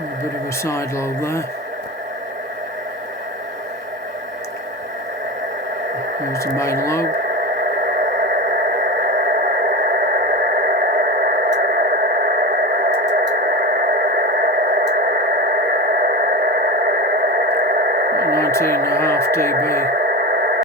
A bit of a side lobe there. Here's the main lobe.